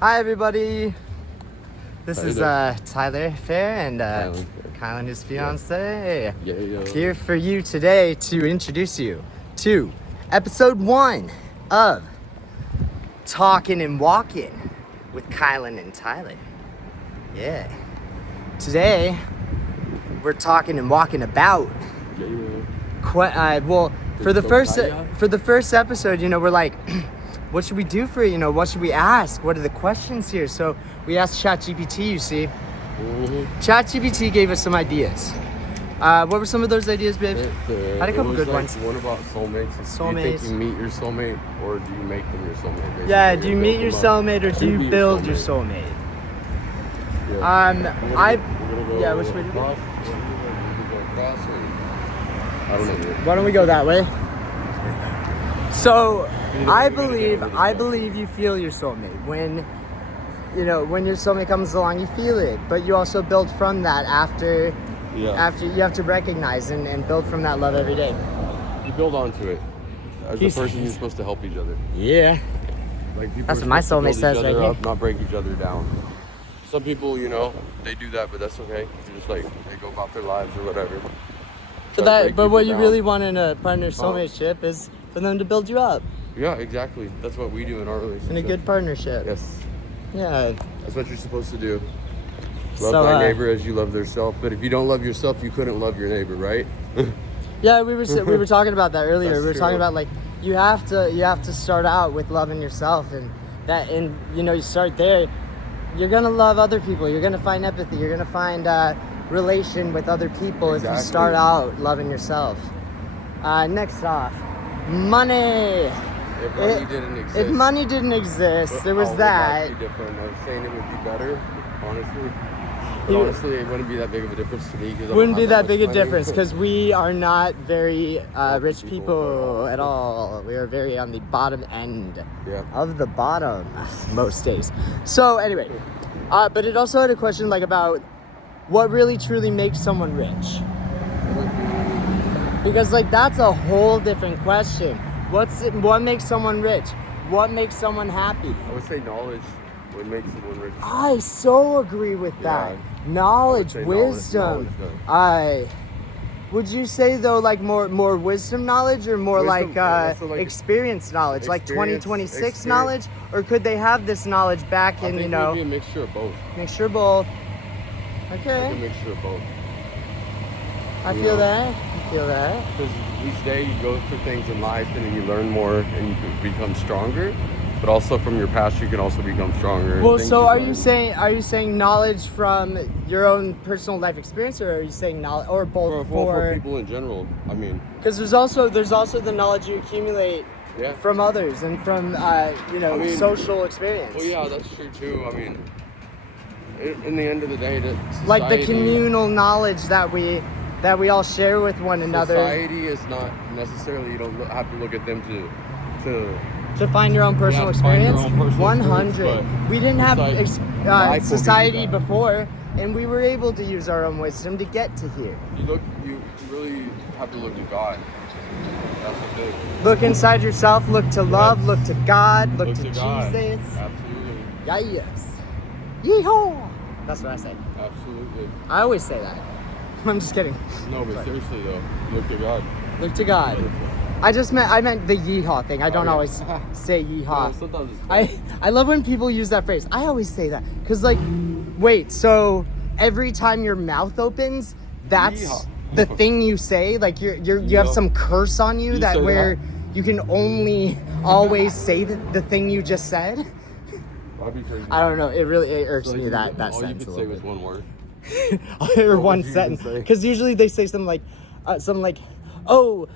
Hi everybody. This is Tyler Fair and Kylan, his fiance. Yeah. Here for you today to introduce you to episode 1 of Talkin and Walkin with Kylan and Tyler. Yeah. Today we're talking and walking about. For the first episode, we're like, what should we do for it? What should we ask? What are the questions here? So we asked ChatGPT, you see. ChatGPT gave us some ideas. What were some of those ideas, babe? I had a couple good ones. One about soulmates. Do you think you meet your soulmate or do you make them your soulmate? Basically? Yeah, do you meet your soulmate or do you build your soulmate? Which way do you go? I don't know. Why don't we go that way? So, I believe you feel your soulmate. When your soulmate comes along, you feel it. But you also build from that after you have to recognize and build from that love every day. You build onto it. As a person, you're supposed to help each other. Yeah. Like people that's what my soulmate says right here. Not break each other down. Some people, they do that, but that's okay. They're just like, they go about their lives or whatever. But what you really want in a partner soulmateship is for them to build you up. Yeah, exactly. That's what we do in our relationship. In a good partnership. Yes. Yeah. That's what you're supposed to do. Love thy neighbor as you love yourself. But if you don't love yourself, you couldn't love your neighbor, right? Yeah, we were talking about that earlier. That's we were true. talking about like you have to start out with loving yourself, and you start there. You're gonna love other people. You're gonna find empathy. You're gonna find relation with other people if you start out loving yourself. Next off, money. If money didn't exist, there was that. Would be different. I was saying it would be better, honestly. But honestly, it wouldn't be that big of a difference to me. Wouldn't be that big a difference because we are not very rich people at all. We are very on the bottom end of the bottom most days. So anyway, but it also had a question like about what really truly makes someone rich. Because like that's a whole different question. What makes someone rich? What makes someone happy? I would say knowledge would make someone rich. I so agree with that. Knowledge, wisdom. Would you say though like more wisdom knowledge or more like experience knowledge, like 2026 knowledge, or could they have this knowledge back in I think it would be a mixture of both. Mixture of both. Okay. Like a mixture of both. I feel that. Because each day you go through things in life and then you learn more and you become stronger. But also from your past, you can also become stronger. Well, so are you saying knowledge from your own personal life experience, or are you saying knowledge, or both for people in general? I mean, because there's also the knowledge you accumulate from others and from social experience. Well, yeah, that's true too. I mean, in the end of the day, like the communal knowledge that we all share with one another. Society is not necessarily, you don't have to look at them to find your own personal experience. 100. We didn't have society before, and we were able to use our own wisdom to get to here. You really have to look to God. That's the thing. Look inside yourself. Look to love. Look to God. Look to Jesus. Absolutely. Yes. Yeehaw. That's what I say. Absolutely. I always say that. I'm just kidding. No, but seriously though, look to God. Look to God. I meant the yeehaw thing. I don't always say yeehaw. No, sometimes it's funny. I love when people use that phrase. I always say that because wait, so every time your mouth opens, that's yeehaw. The thing you say. Like you have some curse on you that you can only always say the thing you just said. That'd be crazy. I don't know. It irks me that all sentence. you could say was one word. Or one sentence. Because usually they say something like, oh,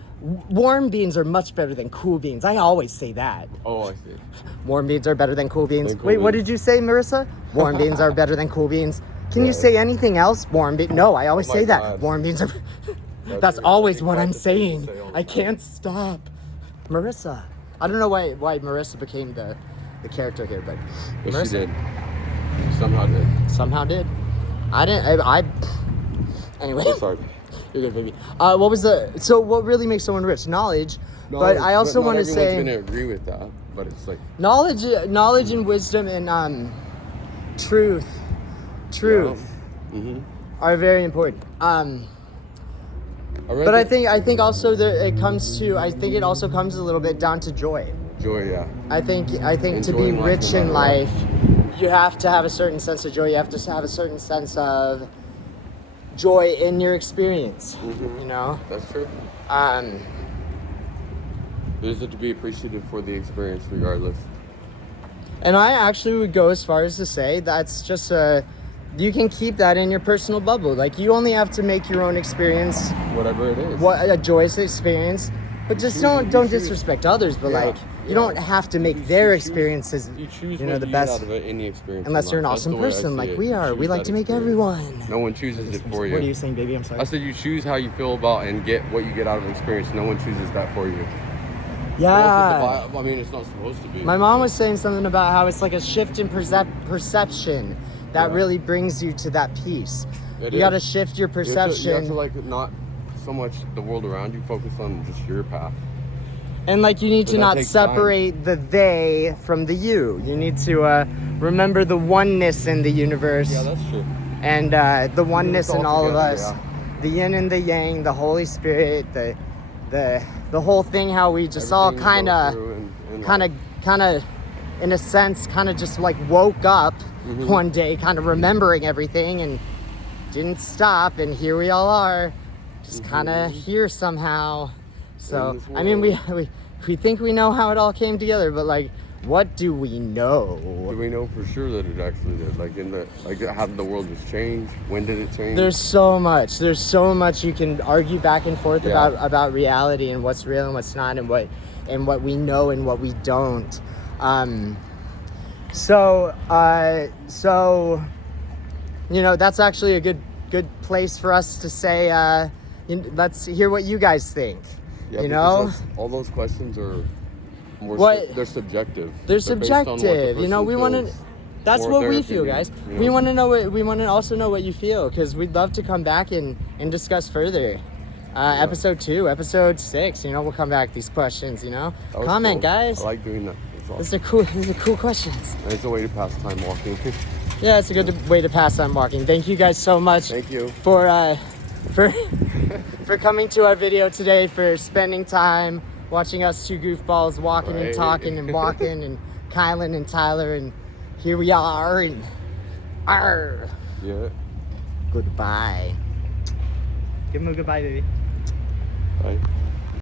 warm beans are much better than cool beans. I always say that. Oh, I see. Warm beans are better than cool beans. Wait, what did you say, Marissa? Warm beans are better than cool beans. Can you say anything else? Warm beans. No, I always say that. God. Warm beans are... That's always what I'm saying. I can't stop. Marissa. I don't know why Marissa became the character here, but Marissa. She did. Somehow did. I didn't. Anyway. Sorry. You're good, baby. What really makes someone rich? Knowledge. But I also want to say. Everyone's gonna agree with that. but it's like knowledge and wisdom and truth are very important. But I think also it also comes a little bit down to joy. Joy, yeah. I think to Enjoying be life rich no in matter life, you have to have a certain sense of joy. You have to have a certain sense of joy in your experience. You know. That's true. There's to be appreciative for the experience, regardless. And I actually would go as far as to say that's just you can keep that in your personal bubble. Like, you only have to make your own experience, Whatever it is. what a joyous experience, but just don't disrespect others. But you don't have to make their experiences, You choose the what you best. get out of any experience. Unless in you're an life. That's awesome the way I person see like it. we You are. choose We like that to make experience. everyone. No one chooses it for you. What are you saying, baby? I'm sorry. I said you choose how you feel about and get what you get out of experience. No one chooses that for you. Yeah. I mean, it's not supposed to be. My mom was saying something about how it's like a shift in perception that really brings you to that peace. You got to shift your perception. You have to like not so much the world around you. Focus on just your path. And like, you need to that not takes separate the they from the you. You need to remember the oneness in the universe. Yeah, that's true. And the oneness in all of together, us. yeah. The yin and the yang, the Holy Spirit, the whole thing, how we just all Everything you go through kind of in a sense kind of just like woke up one day, kind of remembering everything, and didn't stop, and here we all are, just kind of here somehow. So I mean, we think we know how it all came together, but like, what do we know? Do we know for sure that it actually did? Like how did the world just change? When did it change? There's so much you can argue back and forth about reality and what's real and what's not, and what we know and what we don't. So that's actually a good place for us to say, let's hear what you guys think. Yeah, all those questions are they're subjective. They're subjective. We want to. That's what we feel, guys. We want to know we want to also know what you feel, because we'd love to come back and discuss further. Episode 2, episode 6. We'll come back to these questions. Comment, cool. guys. I like doing that. Awesome. These are cool questions. And it's a way to pass time walking. Yeah, it's a good way to pass time walking. Thank you guys so much. Thank you for coming to our video today, for spending time watching us two goofballs walking and talking and walking, and Kylan and Tyler, and here we are, and Yeah. Goodbye. Give him a goodbye, baby. Bye.